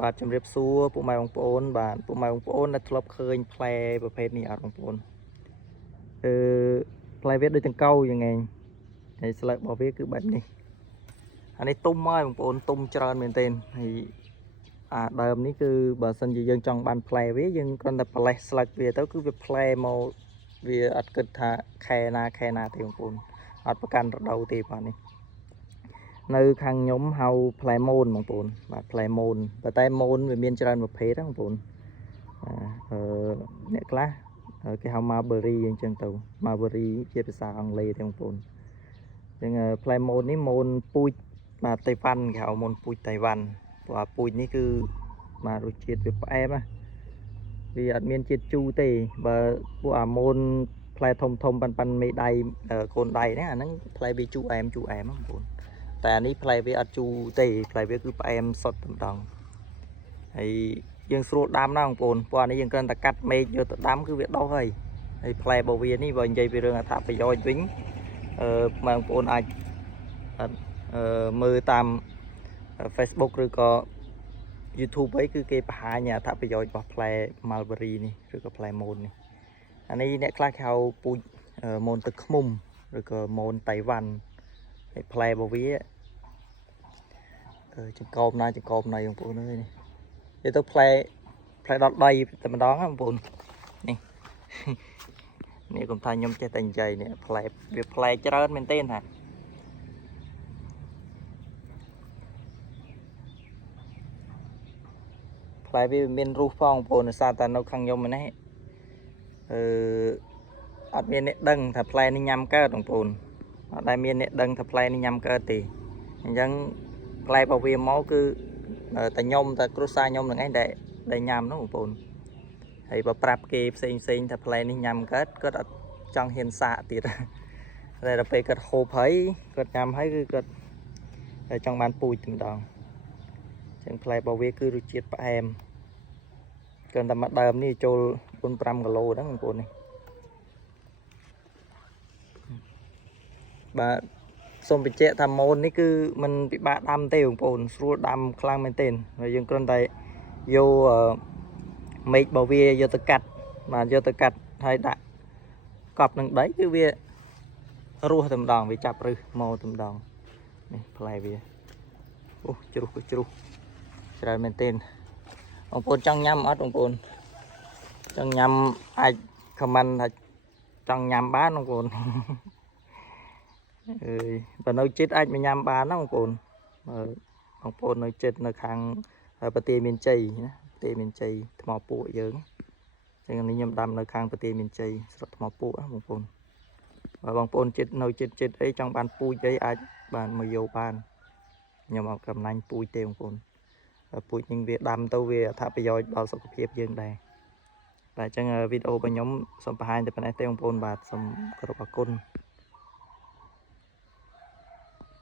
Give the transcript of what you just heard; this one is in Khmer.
បាទជំរាបសួរពុកម៉ែបងប្អូនបាទពុកម៉ែបងប្អូនដែលធ្លាប់ឃើញផ្លែប្រភេទនេះអត់បងប្អូនផ្លែវាដូចចង្កូវយ៉ាងហ្នឹងហើយស្លឹករបស់វាគឺបែបនេះអានេះទុំហើយបងប្អូនទុំច្រើនមែនទែនហើយដើមនេះគឺបើសិនជាយើងចង់បានផ្លែវាយើងគ្រាន់តែប្រឡេះស្លឹកវាទៅគឺវាផ្លែមកវាអត់គិតថាខែណាទេបងប្អូនអត់ប្រកាន់រដូវទេបាទនេះនៅខាងខ្ញុំហៅផ្លែមូនបងប្អូនបាទផ្លែមូនប៉ុន្តែមូនវាមានច្រើនប្រភេទបងប្អូនអ្នកខ្លះគេហៅ Mulberry អញ្ចឹងទៅ Mulberry ជាភាសាអង់គ្លេសទេបងប្អូនអញ្ចឹងផ្លែមូននេះមូនពូជបាទតៃវ៉ាន់គេហៅមូនពូជតៃវ៉ាន់ព្រោះពូជនេះគឺបាទរសជាតិវាផ្អែមណាវាអត់មានជាតិជូរទេបើពួកអាមូនផ្លែធំប៉ាន់មេដៃកូនដៃហ្នឹងអាហ្នឹងផ្លែវាជូរអែមបងប្អូនតែអានេះផ្លែវាអត់ជូរទេផ្លែវាគឺផ្អែមសុទ្ធតែម្ដងហើយយើងស្រួលដាំណាបងប្អូនព្រោះអានេះយើងគ្រាន់តែកាត់មែកយកទៅដាំគឺវាដុះហើយផ្លែរបស់វានេះបើនិយាយពីរឿងអត្ថប្រយោជន៍វិញបងប្អូនអាចមើលតាម Facebook ឬក៏ YouTube អីគឺគេបង្ហាញអត្ថប្រយោជន៍របស់ផ្លែ Mulberry នេះឬក៏ផ្លែមូននេះអានេះអ្នកខ្លះគេហៅពូជមូនទឹកឃ្មុំឬក៏មូនតៃវ៉ាន់ហើយផ្លែរបស់វាចង្កោមណាបងប្អូនអើយនេះវាទៅផ្លែដុតដីតែម្ដងបងប្អូននេះនេះខ្ញុំថាខ្ញុំចេះតែនិយាយនេះផ្លែវាផ្លែច្រើនមែនទេថាផ្លែវាមានរសផងបងប្អូនដោយសារតែនៅខាងខ្ញុំនេះអត់មានអ្នកដឹងថាផ្លែនេះញ៉ាំកើតបងប្អូនអត់ដែលមានអ្នកដឹងថាផ្លែនេះញ៉ាំកើតទេអញ្ចឹងផ្លែរបស់វាមកគឺតែខ្ញុំតែគ្រួសារខ្ញុំនឹងឯងដែលញ៉ាំនោះបងប្អូនហើយបើប្រាប់គេផ្សេងថាផ្លែនេះញ៉ាំកើតគាត់អត់ចង់ហ៊ានសាកទៀតតែដល់ពេលគាត់ហូបហើយគាត់ញ៉ាំហើយគឺគាត់ចង់បានពូជតែម្ដងអញ្ចឹងផ្លែរបស់វាគឺរសជាតិផ្អែមគ្រាន់តែមួយដើមនេះចូល 4-5 គីឡូហ្នឹងបងប្អូននេះបាទសូមបញ្ជាក់ថាមូននេះគឺมันពិបាកដាំទេបងប្អូនស្រួលដាំខ្លាំងមែនទែនហើយយើងគ្រាន់តែយកមែករបស់វាយកទៅកាត់បាទយកទៅកាត់ហើយដាក់កប់នឹងដីគឺវារស់តែម្ដងវាចាប់រឹសមកតែម្ដងនេះផ្លែវាអូជ្រុះច្រើនមែនទែនបងប្អូនចង់ញ៉ាំអត់បងប្អូនចង់ញ៉ាំអាចខមមិនថាចង់ញ៉ាំបានបងប្អូនបើនៅចិត្តអាចមកញ៉ាំបានណាបងប្អូនបងប្អូននៅចិត្តនៅខាងប្រទេសមានជ័យណាប្រទេសមានជ័យថ្មពួកយើងចឹងនេះខ្ញុំដាំនៅខាងប្រទេសមានជ័យស្រុកថ្មពួកបងប្អូនបើបងប្អូនចិត្តនៅចិត្តអីចង់បានពូជអីអាចបានមកយកបានខ្ញុំអត់កំណាញ់ពូជទេបងប្អូនពូជនឹងវាដាំទៅវាអត្ថប្រយោជន៍ដល់សុខភាពយើងដែរតែអញ្ចឹងវីដេអូរបស់ខ្ញុំសូមបង្ហាញតែប៉ុណ្ណេះទេបងប្អូនបាទសូមគោរពអរគុណ